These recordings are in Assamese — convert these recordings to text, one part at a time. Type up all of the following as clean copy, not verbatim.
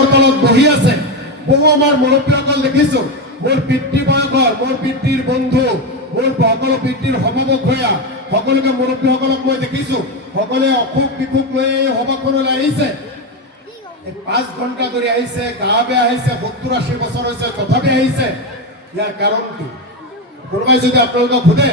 গছৰ তলত বহি আছে বহু আমাৰ মুৰব্বীসকল দেখিছোঁ মোৰ পিতৃ বয়সৰ মোৰ পিতৃৰ বন্ধু মোৰ সকলো পিতৃৰ সমবয়সীয়া সকলোকে মুৰব্বীসকলক মই দেখিছোঁ সকলোৱে অসুখ বিসুখ লৈ এই সভাখনলৈ আহিছে 5 ঘণ্টা ধৰি আহিছে গা বেয়া আহিছে 70-80 বছৰ হৈছে তথাপি আহিছে ইয়াৰ কাৰণ কি কোনোবাই যদি আপোনালোকক সোধে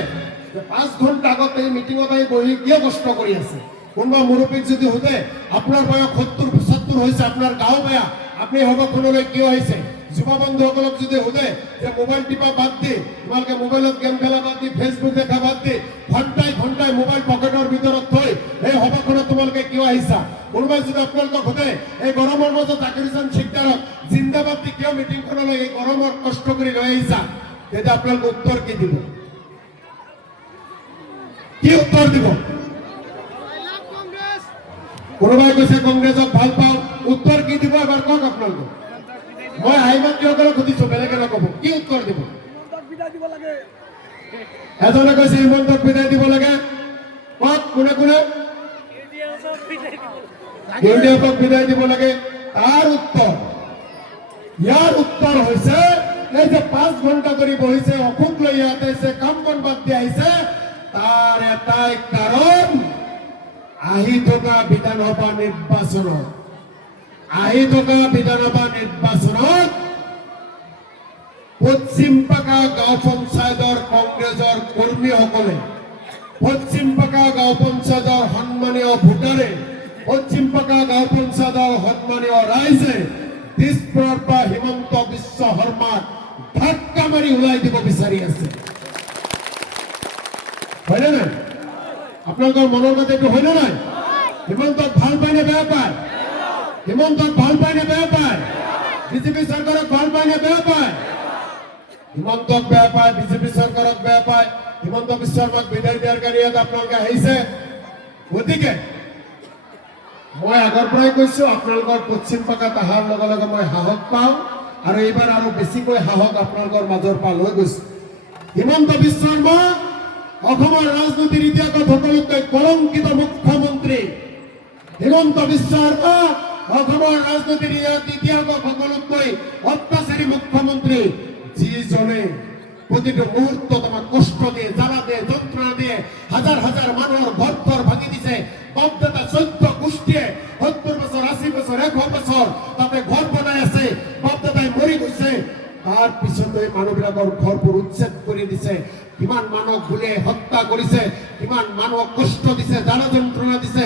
5 ঘণ্টা আগতে এই মিটিঙত আহি বহি কিয় কষ্ট কৰি আছে কোনোবা মুৰব্বীক যদি সোধে আপোনাৰ বয়স 70-75 হৈছে আপোনাৰ গাও বেয়া আপনি সভাখনলৈ কিয় আহিছে যুৱ বন্ধুসকলক যদি সোধে যে মোবাইল টিপা বাদ দি তোমালোকে মোবাইলত গেম খেলা বাদ দি ফেচবুক দেখা বাদ দি ঘণ্টাই ঘণ্টাই মোবাইল পকেটৰ ভিতৰত থৈ এই সভাখনত তোমালোকে কিয় আহিছা কোনোবাই যদি আপোনালোকক সোধে এই গৰমৰ মাজত জাকিৰ হুছেইন চিকদাৰক জিন্দাবাদ দি কিয় মিটিংখনলৈ এই গৰমৰ কষ্ট কৰি লৈ আহিছা তেতিয়া আপোনালোকে উত্তৰ কি দিব কি উত্তৰ দিব কোনোবাই কৈছে কংগ্ৰেছক ভাল পাওঁ উত্তৰ কি দিব এবাৰ কওক আপোনালোকে মই হাইমান্ত্ৰীসকলক সুধিছো বেলেগে নক'ব কি উত্তৰ দিব এজনে কৈছে হিমন্তক বিদায় দিব লাগে কওক কোনে কোনে ইউডিএফক বিদায় দিব লাগে তাৰ উত্তৰ ইয়াৰ উত্তৰ হৈছে এই যে 5 ঘণ্টা ধৰি বহিছে অসুখ লৈ ইয়াত আহিছে কাম বন বাদ দি আহিছে তাৰ এটাই কাৰণ আহি থকা বিধানসভা নিৰ্বাচনত পশ্চিমপাকা গাঁও পঞ্চায়তৰ কংগ্ৰেছৰ কৰ্মীসকলে পশ্চিমপাকা গাঁও পঞ্চায়তৰ সন্মানীয় ভোটাৰে পশ্চিমপাকা গাঁও পঞ্চায়তৰ সন্মানীয় ৰাইজে দিছপুৰৰ পৰা হিমন্ত বিশ্ব শৰ্মাক ধাক্কা মাৰি ওলাই দিব বিচাৰি আছে হয়নে নাই আপোনালোকৰ মনৰ কথা এইটো হয়নে নাই হিমন্তক ভাল পায় নে বেয়া পায় হিমন্তক ভাল পায় নে বেয়া পায় বিজেপি চৰকাৰক ভাল পায় নে বেয়া পায় হিমন্তক বেয়া পায় বিজেপি চৰকাৰক বেয়া পায় হিমন্ত বিশ্ব শৰ্মাক বিদায় দিয়াৰ কাৰণে ইয়াত আপোনালোকে আহিছে গতিকে মই আগৰ পৰাই কৈছো আপোনালোকৰ পশ্চিমপাকাত অহাৰ লগে লগে মই সাহস পাওঁ আৰু এইবাৰ আৰু বেছিকৈ সাহস আপোনালোকৰ মাজৰ পৰা লৈ গৈছো হিমন্ত বিশ্ব শৰ্মা অসমৰ ৰাজনীতিৰ ইতিহাসত সকলোতকৈ কলংকিত মুখ্যমন্ত্ৰী হিমন্ত বিশ্ব শৰ্মা অসমৰ ৰাজনীতিৰ ইতিহাসত সকলোতকৈ অত্যাচাৰী মুখ্যমন্ত্ৰী যিজনে প্ৰতিটো মুহূৰ্তত আমাক কষ্ট দিয়ে জ্বালা দিয়ে যন্ত্ৰণা দিয়ে হাজাৰ হাজাৰ মানুহৰ ঘৰ ভাঙি দিছে বাপদাদা 14 গোষ্ঠীয়ে 70 বছৰ 80 বছৰ 100 বছৰ তাতে ঘৰ বনাই আছে বাপদাদাই মৰি গৈছে তাৰ পিছতে মানুহবিলাকৰ ঘৰবোৰ উচ্ছেদ কৰি দিছে কিমান মানুহক ভুলে হত্যা কৰিছে কিমান মানুহক কষ্ট দিছে জ্বালা যন্ত্ৰণা দিছে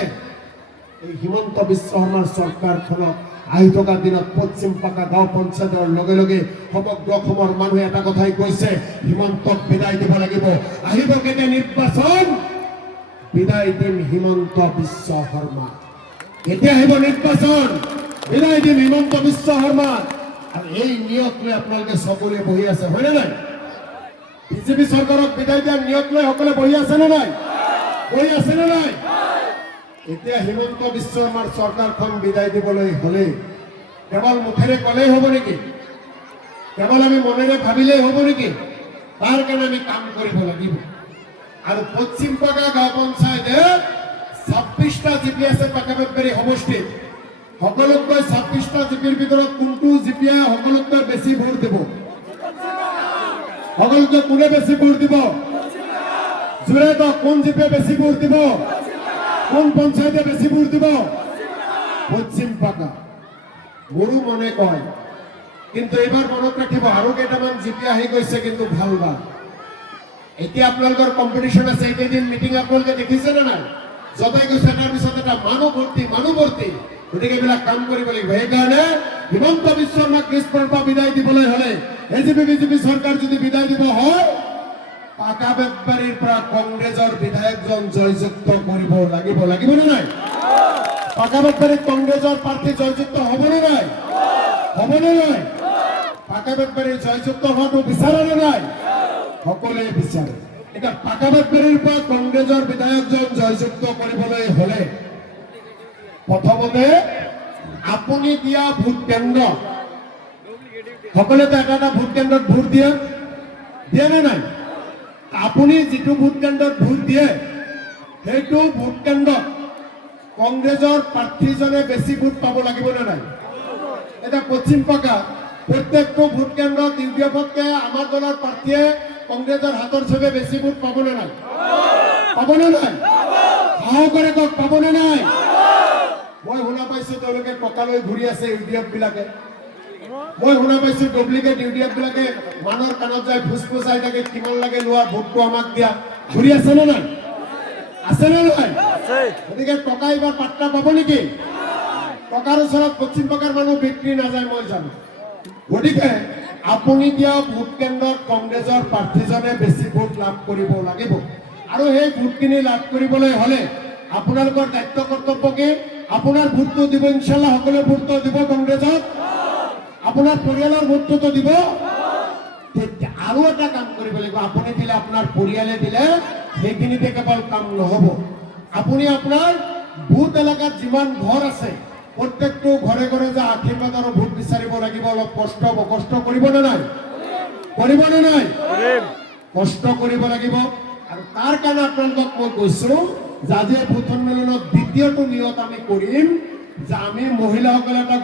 এই হিমন্ত বিশ্ব শৰ্মাৰ চৰকাৰখনক আহি থকা দিনত পশ্চিমপাকা গাঁও পঞ্চায়তৰ লগে লগে সমগ্ৰ অসমৰ মানুহে এটা কথাই কৈছে হিমন্তক বিদায় দিব লাগিব আহিব কেতিয়া নিৰ্বাচন বিদায় দিম হিমন্ত বিশ্ব শৰ্মা কেতিয়া আহিব নিৰ্বাচন বিদায় দিম হিমন্ত বিশ্ব শৰ্মা আৰু এই নিয়ত লৈ আপোনালোকে সকলোৱে বহি আছে হয়নে নাই বিজেপি চৰকাৰক বিদায় দিয়াৰ নিয়ত লৈ সকলোৱে বহি আছে নে নাই এতিয়া হিমন্ত বিশ্ব শৰ্মাৰ চৰকাৰখন বিদায় দিবলৈ হলে কেৱল মুখেৰে ক'লেই হ'ব নেকি কেৱল আমি মনেৰে ভাবিলেই হ'ব নেকি তাৰ কাৰণে আমি কাম কৰিব লাগিব আৰু পশ্চিমপাকা গাঁও পঞ্চায়তে 26টা জিপি আছে পাকাবেতবাৰী সমষ্টিত সকলোতকৈ 26টা জিপিৰ ভিতৰত কোনটো জিপিয়ে সকলোতকৈ বেছি ভোট দিব সকলোতকৈ কোনে বেছি ভোট দিব জোৰে তো কোন জিপিয়ে বেছি ভোট দিব কোন পঞ্চায়তে বেছি ভোট দিব পশ্চিমপাকা মোৰো মনে কয় কিন্তু এইবাৰ মনত ৰাখিব আৰু কেইটামান জিপি আহি গৈছে কিন্তু ভাল এতিয়া আপোনালোকৰ কম্পিটিশ্যন আছে এইকেইদিন মিটিং আপোনালোকে দেখিছে নে নাই জবাই গৈছে তাৰ পিছত এটা মানুহ ভৰ্তি গতিকে এইবিলাক কাম কৰিব লাগিব সেইকাৰণে হিমন্ত বিশ্ব শৰ্মাক দিছপুৰৰ পৰা বিদায় দিবলৈ হলে এজিপি বিজেপি চৰকাৰ যদি বিদায় দিব হয় পাকাবেতবাৰীৰ পৰা কংগ্ৰেছৰ বিধায়কজন জয়যুক্ত কৰিব লাগিব নে নাই পাকাবেতবাৰীত কংগ্ৰেছৰ প্ৰাৰ্থী জয়যুক্ত হ'ব নে নাই পাকাবেতবাৰীৰ জয়যুক্ত হোৱাটো বিচাৰে নে নাই সকলোৱে বিচাৰে এতিয়া পাকাবেতবাৰীৰ পৰা কংগ্ৰেছৰ বিধায়কজন জয়যুক্ত কৰিবলৈ হলে প্ৰথমতে আপুনি দিয়া ভোট কেন্দ্ৰ সকলোতে এটা ভোট কেন্দ্ৰত ভোট দিয়ে নে নাই আপুনি যিটো ভোট কেন্দ্ৰত ভোট দিয়ে সেইটো ভোট কেন্দ্ৰত কংগ্ৰেছৰ প্ৰাৰ্থীজনে বেছি ভোট পাব লাগিব নে নাই এতিয়া পশ্চিম পাকা প্ৰত্যেকটো ভোট কেন্দ্ৰত ইউডিএফতকৈ আমাৰ দলৰ প্ৰাৰ্থীয়ে কংগ্ৰেছৰ হাতৰ ছবে বেছি ভোট পাবনে নাই? পাবনে নাই? সাহসেৰে কওক, পাবনে নাই? মই শুনা পাইছো তেওঁলোকে টকালৈ ঘূৰি আছে ইউডিএফ বিলাকে। মই শুনা পাইছো ডুপ্লিকেট ইউডিএফ বিলাকে মানুহৰ কাণত যায় ফুচফুচাই থাকে, কিমান লাগে লোৱা, ভোটটো আমাক দিয়া। ঘূৰি আছে নে নাই? আছে নে নাই? গতিকে টকা এইবাৰ পাত্তা পাব নেকি? টকাৰ ওচৰত পশ্চিম পাকাৰ মানুহ বিক্ৰী নাযায়, মই জানো। গতিকে আপুনি দিয়া ভোট কেন্দ্ৰত কংগ্ৰেছৰ প্ৰাৰ্থীজনে বেছি ভোট লাভ কৰিব লাগিব। আৰু সেই ভোটখিনি লাভ কৰিবলৈ হ'লে আপোনালোকৰ দায়িত্ব কৰ্তব্য কি? আপোনাৰ ভোটটো দিব, ইনশাল্লাহ সকলোৱে ভোটটো দিব কংগ্ৰেছক। আপোনাৰ পৰিয়ালৰ ভোটটোতো দিব। আৰু এটা কাম কৰিব লাগিব, আপুনি দিলে, আপোনাৰ পৰিয়ালে দিলে, সেইখিনিতে কেৱল কাম নহ'ব। আপুনি আপোনাৰ বুথ এলেকাত যিমান ঘৰ আছে প্ৰত্যেকটো ঘৰে ঘৰে যে আশীৰ্বাদ আৰু ভোট বিচাৰিব লাগিব। অলপ কষ্ট হ'ব। কষ্ট কৰিব নে নাই? কৰিব নে নাই? কষ্ট কৰিব লাগিব। আৰু তাৰ কাৰণে আপোনালোকক মই কৈছো যে আজি ভোট সন্মিলনত দ্বিতীয়টো নিয়ত আমি কৰিম যে আমি মহিলাসকলে এটা